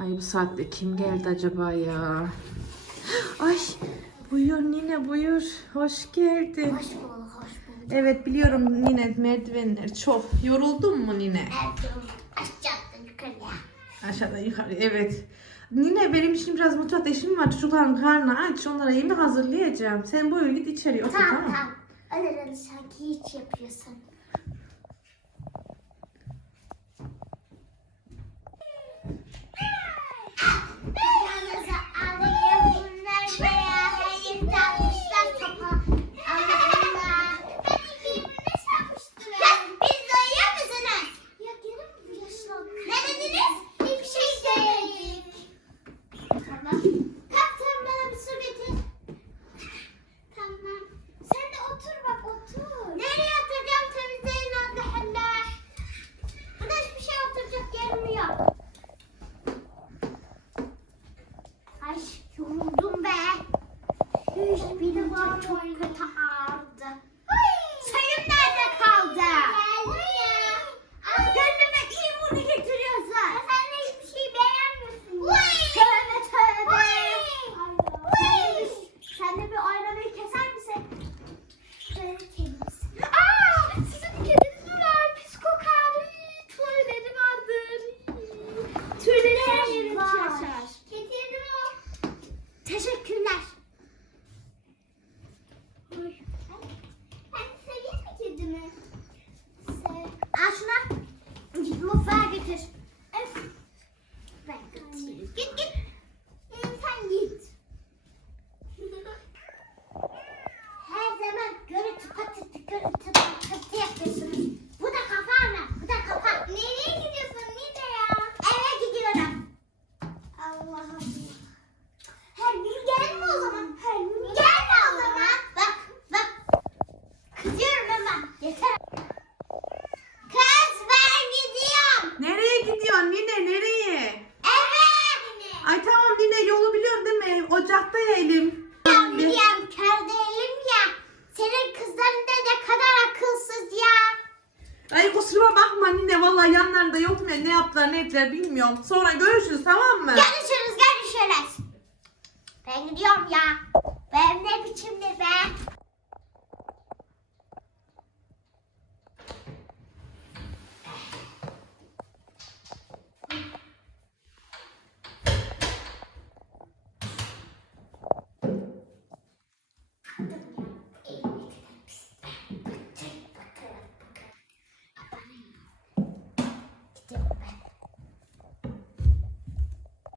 Ay bu saatte kim geldi acaba ya? Ay buyur Nine buyur. Hoş geldin. Hoş bulduk, hoş bulduk. Evet biliyorum Nine merdivenler çok. Yoruldun mu Nine? Evet, aşağıdan yukarıya. Aşağıdan yukarı evet. Nine benim şimdi biraz mutfakta işim var. Çocukların karnı aç. Onlara yemek hazırlayacağım. Sen buyur git içeri otur Tamam, tamam tamam. Öyle sanki hiç yapıyorsun. Üş benim de çok kötü Al şuna. Git mutfağa götür. Öf. Ben götüreyim. Git git. Ee, Sen git. Her zaman görüntü patırtı görüntü patırtı yapıyorsunuz. Yiyelim. Ya biliyorum kör değilim ya. Senin kızların da ne kadar akılsız ya. Ay kusuruma bakma Nine vallahi yanlarında yokum ya ne yaptılar ne ettiler bilmiyorum. Sonra görüşürüz tamam mı? Görüşürüz görüşürüz. Ben gidiyorum ya. Ben ne biçimdir be.